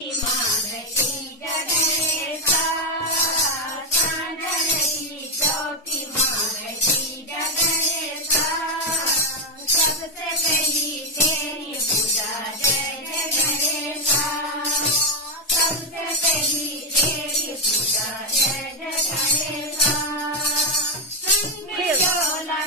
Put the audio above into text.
मानसी जगन्नेसा सांडली चौकी मानसी जगन्नेसा सबसे पहली तेरी पूजा जय जगन्नेसा सबसे पहली तेरी पूजा जय जगन्नेसा संग योला